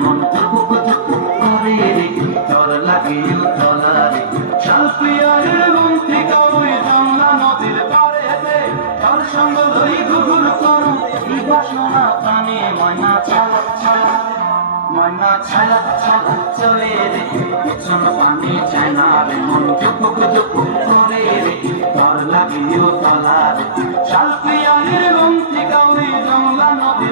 মন টুকুক টুকুক করে রে ডর লাগে চলা রে। শালপিয়ারের মন্ত্রী কাউই জমলা নদীর পাড়েতে তার সঙ্গ লই ঘুঘুর এই বাসনা প্রাণে ময়না ছাড়া ছাড়া ময়না ছাড়া ছাড়া চলে রে। পিছন পানি জানার মন টুকুক টুকুক করে রে। ডর লাগে চলা রে। শালপিয়ারের মন্ত্রী কাউই জমলা নদীর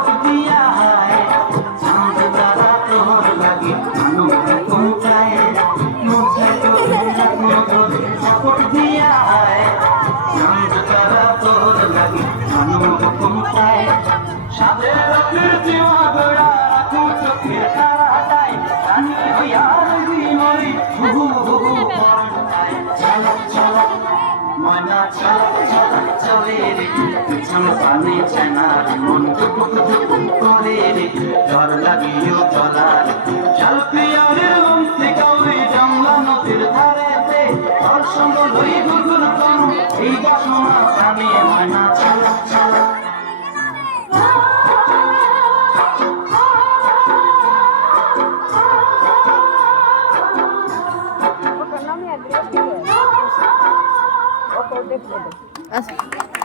কোনটায় সাদের কীর্তি মাগড়া রাখু চোখের তারাটায় রানী হইয়া মরি হুহু হুহু করণটায় চলো চলো ময়না চলা চলা চলে রে পিছন পানি চানা রে মন টুকুক টুকুক করে রে ডর লাগিও চলা রে চাল পিয়ারের মন্ত্রী কাউরি জামলা নদীর তোর সঙ্গ লই গুগুর করু এই বাসনা প্রাণে ময়না Gracias.